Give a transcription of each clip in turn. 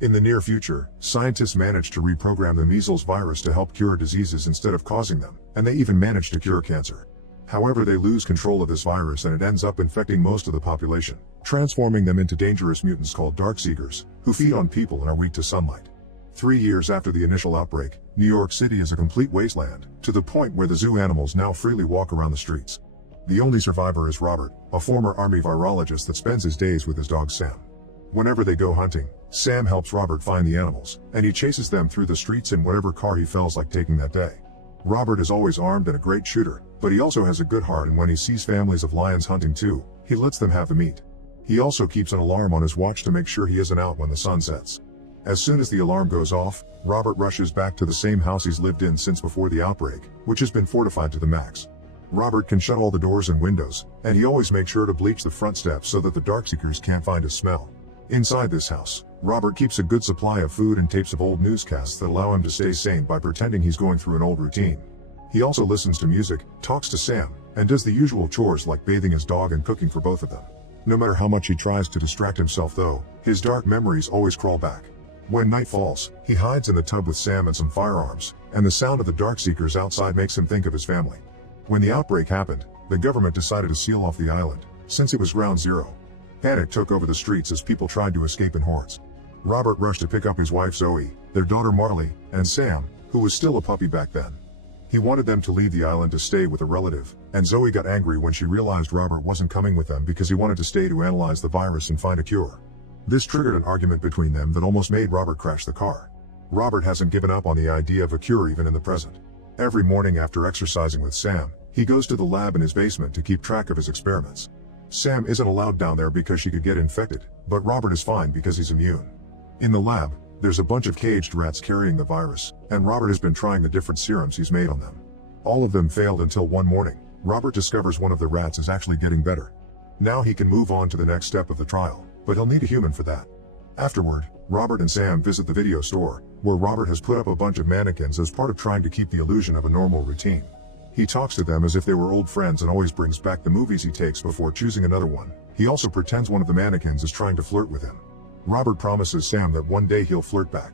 In the near future, scientists managed to reprogram the measles virus to help cure diseases instead of causing them, and they even managed to cure cancer. However, they lose control of this virus and it ends up infecting most of the population, transforming them into dangerous mutants called Darkseekers, who feed on people and are weak to sunlight. 3 years after the initial outbreak, New York City is a complete wasteland, to the point where the zoo animals now freely walk around the streets. The only survivor is Robert, a former army virologist that spends his days with his dog Sam. Whenever they go hunting, Sam helps Robert find the animals, and he chases them through the streets in whatever car he feels like taking that day. Robert is always armed and a great shooter, but he also has a good heart, and when he sees families of lions hunting too, he lets them have the meat. He also keeps an alarm on his watch to make sure he isn't out when the sun sets. As soon as the alarm goes off, Robert rushes back to the same house he's lived in since before the outbreak, which has been fortified to the max. Robert can shut all the doors and windows, and he always makes sure to bleach the front steps so that the Darkseekers can't find his smell. Inside this house, Robert keeps a good supply of food and tapes of old newscasts that allow him to stay sane by pretending he's going through an old routine. He also listens to music, talks to Sam, and does the usual chores like bathing his dog and cooking for both of them. No matter how much he tries to distract himself though, his dark memories always crawl back. When night falls, he hides in the tub with Sam and some firearms, and the sound of the Darkseekers outside makes him think of his family. When the outbreak happened, the government decided to seal off the island, since it was ground zero. Panic took over the streets as people tried to escape in hordes. Robert rushed to pick up his wife Zoe, their daughter Marley, and Sam, who was still a puppy back then. He wanted them to leave the island to stay with a relative, and Zoe got angry when she realized Robert wasn't coming with them because he wanted to stay to analyze the virus and find a cure. This triggered an argument between them that almost made Robert crash the car. Robert hasn't given up on the idea of a cure even in the present. Every morning after exercising with Sam, he goes to the lab in his basement to keep track of his experiments. Sam isn't allowed down there because she could get infected, but Robert is fine because he's immune. In the lab, there's a bunch of caged rats carrying the virus, and Robert has been trying the different serums he's made on them. All of them failed until one morning, Robert discovers one of the rats is actually getting better. Now he can move on to the next step of the trial, but he'll need a human for that. Afterward, Robert and Sam visit the video store, where Robert has put up a bunch of mannequins as part of trying to keep the illusion of a normal routine. He talks to them as if they were old friends and always brings back the movies he takes before choosing another one. He also pretends one of the mannequins is trying to flirt with him. Robert promises Sam that one day he'll flirt back.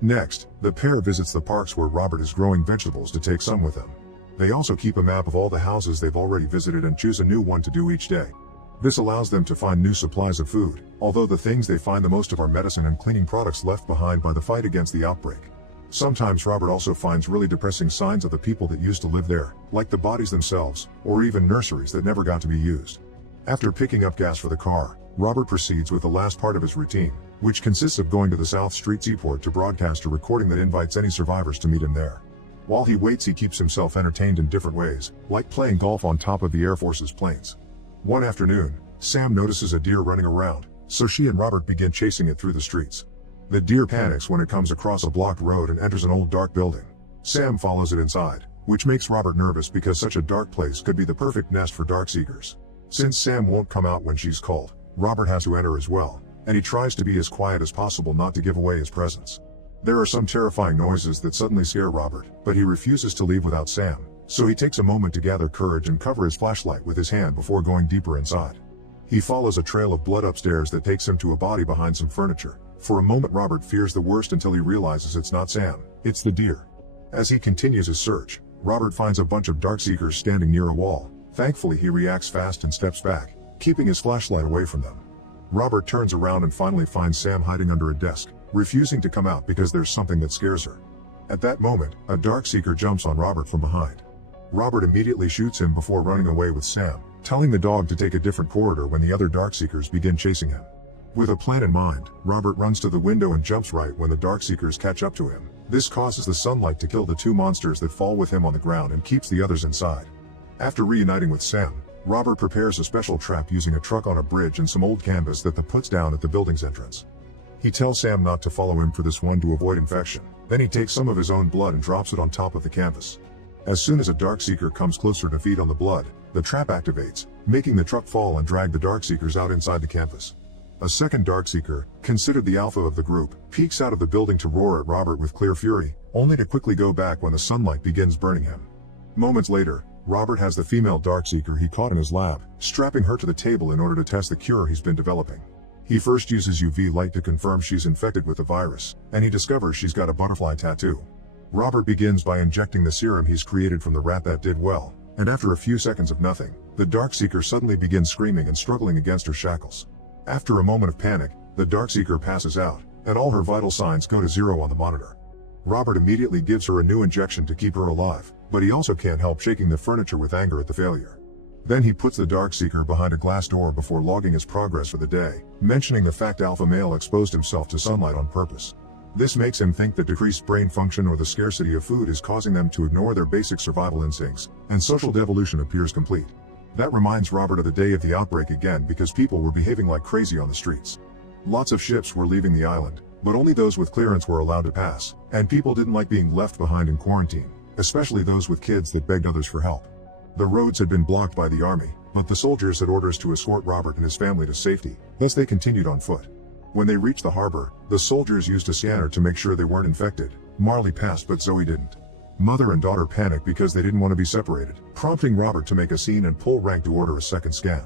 Next, the pair visits the parks where Robert is growing vegetables to take some with him. They also keep a map of all the houses they've already visited and choose a new one to do each day. This allows them to find new supplies of food, although the things they find the most of are medicine and cleaning products left behind by the fight against the outbreak. Sometimes Robert also finds really depressing signs of the people that used to live there, like the bodies themselves, or even nurseries that never got to be used. After picking up gas for the car, Robert proceeds with the last part of his routine, which consists of going to the South Street Seaport to broadcast a recording that invites any survivors to meet him there. While he waits, he keeps himself entertained in different ways, like playing golf on top of the Air Force's planes. One afternoon, Sam notices a deer running around, so she and Robert begin chasing it through the streets. The deer panics when it comes across a blocked road and enters an old dark building. Sam follows it inside, which makes Robert nervous because such a dark place could be the perfect nest for Darkseekers. Since Sam won't come out when she's called, Robert has to enter as well, and he tries to be as quiet as possible not to give away his presence. There are some terrifying noises that suddenly scare Robert, but he refuses to leave without Sam, so he takes a moment to gather courage and cover his flashlight with his hand before going deeper inside. He follows a trail of blood upstairs that takes him to a body behind some furniture. For a moment Robert fears the worst until he realizes it's not Sam, it's the deer. As he continues his search, Robert finds a bunch of Darkseekers standing near a wall. Thankfully he reacts fast and steps back, keeping his flashlight away from them. Robert turns around and finally finds Sam hiding under a desk, refusing to come out because there's something that scares her. At that moment, a Darkseeker jumps on Robert from behind. Robert immediately shoots him before running away with Sam, telling the dog to take a different corridor when the other Darkseekers begin chasing him. With a plan in mind, Robert runs to the window and jumps right when the Darkseekers catch up to him. This causes the sunlight to kill the two monsters that fall with him on the ground and keeps the others inside. After reuniting with Sam, Robert prepares a special trap using a truck on a bridge and some old canvas that puts down at the building's entrance. He tells Sam not to follow him for this one to avoid infection. Then he takes some of his own blood and drops it on top of the canvas. As soon as a Darkseeker comes closer to feed on the blood, the trap activates, making the truck fall and drag the Darkseekers out inside the canvas. A second Darkseeker, considered the alpha of the group, peeks out of the building to roar at Robert with clear fury, only to quickly go back when the sunlight begins burning him. Moments later, Robert has the female Darkseeker he caught in his lab, strapping her to the table in order to test the cure he's been developing. He first uses UV light to confirm she's infected with the virus, and he discovers she's got a butterfly tattoo. Robert begins by injecting the serum he's created from the rat that did well, and after a few seconds of nothing, the Darkseeker suddenly begins screaming and struggling against her shackles. After a moment of panic, the Darkseeker passes out, and all her vital signs go to zero on the monitor. Robert immediately gives her a new injection to keep her alive, but he also can't help shaking the furniture with anger at the failure. Then he puts the Darkseeker behind a glass door before logging his progress for the day, mentioning the fact alpha male exposed himself to sunlight on purpose. This makes him think that decreased brain function or the scarcity of food is causing them to ignore their basic survival instincts, and social devolution appears complete. That reminds Robert of the day of the outbreak again because people were behaving like crazy on the streets. Lots of ships were leaving the island, but only those with clearance were allowed to pass, and people didn't like being left behind in quarantine, especially those with kids that begged others for help. The roads had been blocked by the army, but the soldiers had orders to escort Robert and his family to safety, thus they continued on foot. When they reached the harbor, the soldiers used a scanner to make sure they weren't infected. Marley passed but Zoe didn't. Mother and daughter panicked because they didn't want to be separated, prompting Robert to make a scene and pull rank to order a second scan.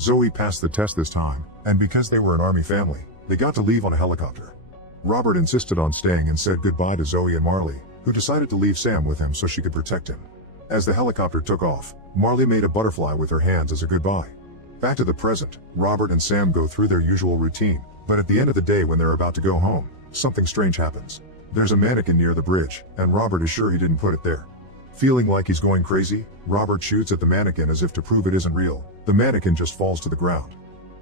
Zoe passed the test this time, and because they were an army family, they got to leave on a helicopter. Robert insisted on staying and said goodbye to Zoe and Marley, who decided to leave Sam with him so she could protect him. As the helicopter took off, Marley made a butterfly with her hands as a goodbye. Back to the present, Robert and Sam go through their usual routine, but at the end of the day when they're about to go home, something strange happens. There's a mannequin near the bridge, and Robert is sure he didn't put it there. Feeling like he's going crazy, Robert shoots at the mannequin as if to prove it isn't real. The mannequin just falls to the ground.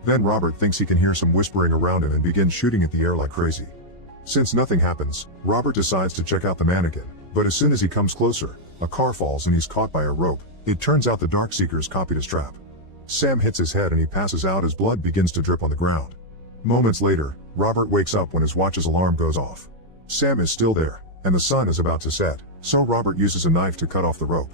Then Robert thinks he can hear some whispering around him and begins shooting at the air like crazy. Since nothing happens, Robert decides to check out the mannequin, but as soon as he comes closer, a car falls and he's caught by a rope. It turns out the Darkseekers copied his trap. Sam hits his head and he passes out as blood begins to drip on the ground. Moments later, Robert wakes up when his watch's alarm goes off. Sam is still there, and the sun is about to set, so Robert uses a knife to cut off the rope.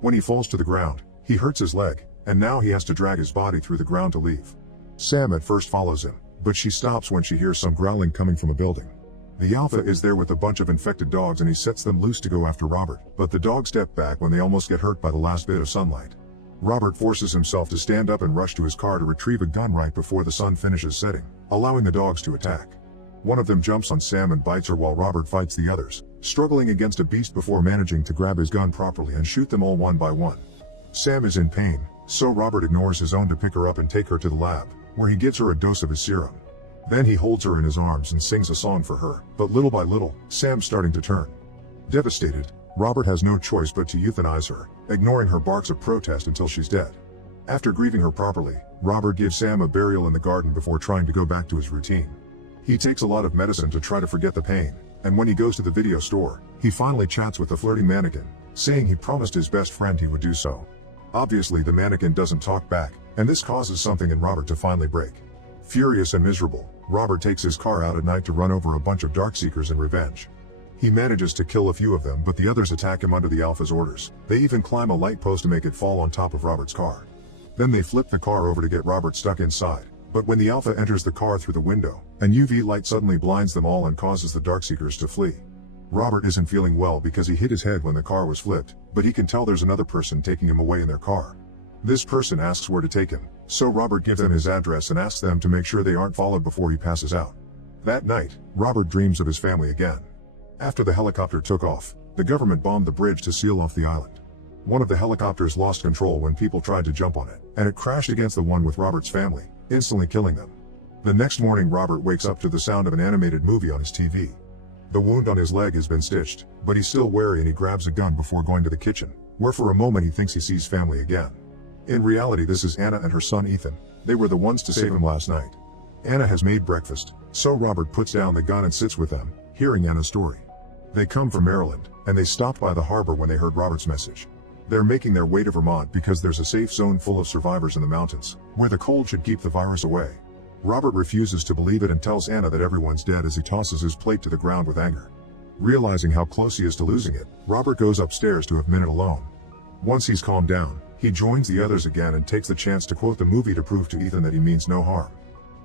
When he falls to the ground, he hurts his leg, and now he has to drag his body through the ground to leave. Sam at first follows him, but she stops when she hears some growling coming from a building. The Alpha is there with a bunch of infected dogs and he sets them loose to go after Robert, but the dogs step back when they almost get hurt by the last bit of sunlight. Robert forces himself to stand up and rush to his car to retrieve a gun right before the sun finishes setting, allowing the dogs to attack. One of them jumps on Sam and bites her while Robert fights the others, struggling against a beast before managing to grab his gun properly and shoot them all one by one. Sam is in pain, so Robert ignores his own to pick her up and take her to the lab, where he gives her a dose of his serum. Then he holds her in his arms and sings a song for her, but little by little, Sam's starting to turn. Devastated, Robert has no choice but to euthanize her, ignoring her barks of protest until she's dead. After grieving her properly, Robert gives Sam a burial in the garden before trying to go back to his routine. He takes a lot of medicine to try to forget the pain, and when he goes to the video store, he finally chats with the flirty mannequin, saying he promised his best friend he would do so. Obviously the mannequin doesn't talk back, and this causes something in Robert to finally break. Furious and miserable, Robert takes his car out at night to run over a bunch of Darkseekers in revenge. He manages to kill a few of them, but the others attack him under the Alpha's orders. They even climb a light post to make it fall on top of Robert's car. Then they flip the car over to get Robert stuck inside, but when the Alpha enters the car through the window, an UV light suddenly blinds them all and causes the Darkseekers to flee. Robert isn't feeling well because he hit his head when the car was flipped, but he can tell there's another person taking him away in their car. This person asks where to take him, so Robert gives them his address and asks them to make sure they aren't followed before he passes out. That night, Robert dreams of his family again. After the helicopter took off, the government bombed the bridge to seal off the island. One of the helicopters lost control when people tried to jump on it, and it crashed against the one with Robert's family, instantly killing them. The next morning Robert wakes up to the sound of an animated movie on his TV. The wound on his leg has been stitched, but he's still wary and he grabs a gun before going to the kitchen, where for a moment he thinks he sees family again. In reality this is Anna and her son Ethan. They were the ones to save him last night. Anna has made breakfast, so Robert puts down the gun and sits with them, hearing Anna's story. They come from Maryland, and they stopped by the harbor when they heard Robert's message. They're making their way to Vermont because there's a safe zone full of survivors in the mountains, where the cold should keep the virus away. Robert refuses to believe it and tells Anna that everyone's dead as he tosses his plate to the ground with anger. Realizing how close he is to losing it, Robert goes upstairs to have a minute alone. Once he's calmed down, he joins the others again and takes the chance to quote the movie to prove to Ethan that he means no harm.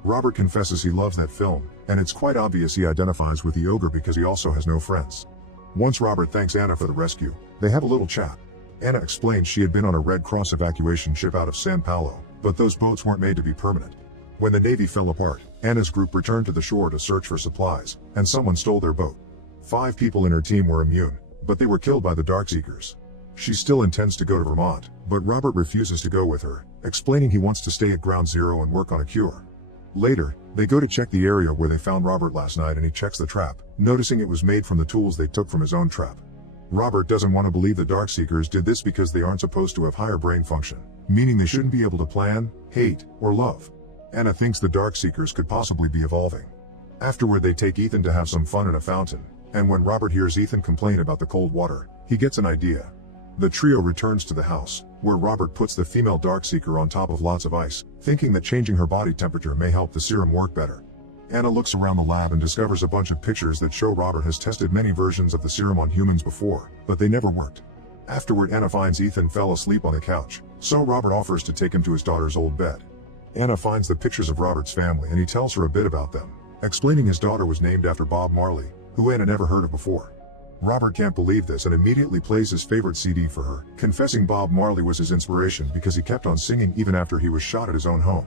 Robert confesses he loves that film, and it's quite obvious he identifies with the ogre because he also has no friends. Once Robert thanks Anna for the rescue, they have a little chat. Anna explains she had been on a Red Cross evacuation ship out of San Paulo, but those boats weren't made to be permanent. When the Navy fell apart, Anna's group returned to the shore to search for supplies, and someone stole their boat. 5 people in her team were immune, but they were killed by the Darkseekers. She still intends to go to Vermont, but Robert refuses to go with her, explaining he wants to stay at Ground Zero and work on a cure. Later, they go to check the area where they found Robert last night, and he checks the trap, noticing it was made from the tools they took from his own trap. Robert doesn't want to believe the Darkseekers did this because they aren't supposed to have higher brain function, meaning they shouldn't be able to plan, hate, or love. Anna thinks the Darkseekers could possibly be evolving. Afterward, they take Ethan to have some fun in a fountain, and when Robert hears Ethan complain about the cold water, he gets an idea. The trio returns to the house, where Robert puts the female Darkseeker on top of lots of ice, thinking that changing her body temperature may help the serum work better. Anna looks around the lab and discovers a bunch of pictures that show Robert has tested many versions of the serum on humans before, but they never worked. Afterward, Anna finds Ethan fell asleep on the couch, so Robert offers to take him to his daughter's old bed. Anna finds the pictures of Robert's family and he tells her a bit about them, explaining his daughter was named after Bob Marley, who Anna never heard of before. Robert can't believe this and immediately plays his favorite CD for her, confessing Bob Marley was his inspiration because he kept on singing even after he was shot at his own home.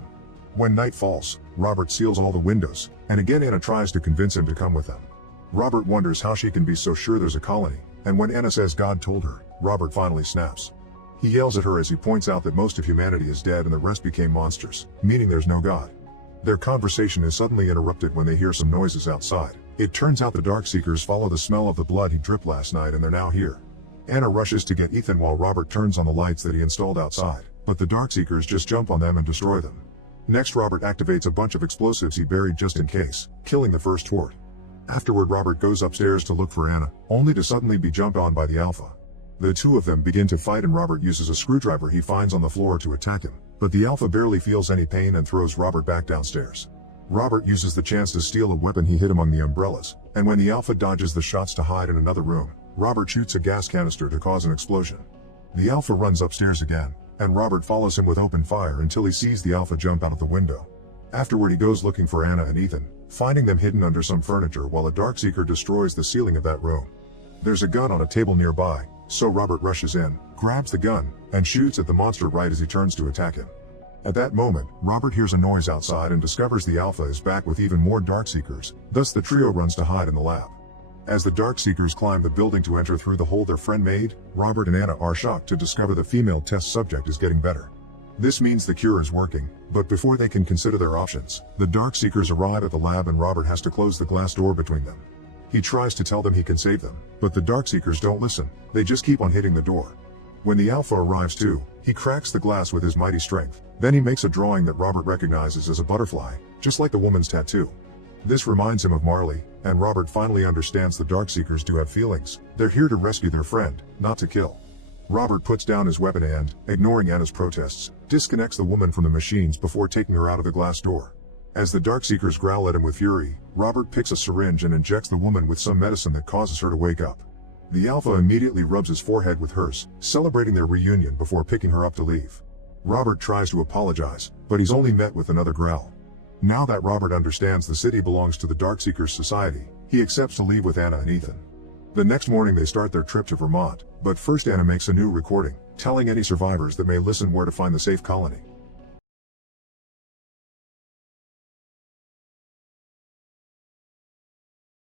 When night falls, Robert seals all the windows, and again Anna tries to convince him to come with them. Robert wonders how she can be so sure there's a colony, and when Anna says God told her, Robert finally snaps. He yells at her as he points out that most of humanity is dead and the rest became monsters, meaning there's no God. Their conversation is suddenly interrupted when they hear some noises outside. It turns out the Darkseekers follow the smell of the blood he dripped last night and they're now here. Anna rushes to get Ethan while Robert turns on the lights that he installed outside, but the Darkseekers just jump on them and destroy them. Next, Robert activates a bunch of explosives he buried just in case, killing the first horde. Afterward, Robert goes upstairs to look for Anna, only to suddenly be jumped on by the Alpha. The two of them begin to fight and Robert uses a screwdriver he finds on the floor to attack him, but the Alpha barely feels any pain and throws Robert back downstairs. Robert uses the chance to steal a weapon he hid among the umbrellas, and when the Alpha dodges the shots to hide in another room, Robert shoots a gas canister to cause an explosion. The Alpha runs upstairs again, and Robert follows him with open fire until he sees the Alpha jump out of the window. Afterward, he goes looking for Anna and Ethan, finding them hidden under some furniture while a Darkseeker destroys the ceiling of that room. There's a gun on a table nearby, so Robert rushes in, grabs the gun, and shoots at the monster right as he turns to attack him. At that moment, Robert hears a noise outside and discovers the Alpha is back with even more Darkseekers, thus the trio runs to hide in the lab. As the Darkseekers climb the building to enter through the hole their friend made, Robert and Anna are shocked to discover the female test subject is getting better. This means the cure is working, but before they can consider their options, the Darkseekers arrive at the lab and Robert has to close the glass door between them. He tries to tell them he can save them, but the Darkseekers don't listen, they just keep on hitting the door. When the Alpha arrives too, he cracks the glass with his mighty strength. Then he makes a drawing that Robert recognizes as a butterfly, just like the woman's tattoo. This reminds him of Marley, and Robert finally understands the Darkseekers do have feelings. They're here to rescue their friend, not to kill. Robert puts down his weapon and, ignoring Anna's protests, disconnects the woman from the machines before taking her out of the glass door. As the Darkseekers growl at him with fury, Robert picks a syringe and injects the woman with some medicine that causes her to wake up. The Alpha immediately rubs his forehead with hers, celebrating their reunion before picking her up to leave. Robert tries to apologize, but he's only met with another growl. Now that Robert understands the city belongs to the Darkseekers society, he accepts to leave with Anna and Ethan. The next morning they start their trip to Vermont, but first Anna makes a new recording, telling any survivors that may listen where to find the safe colony.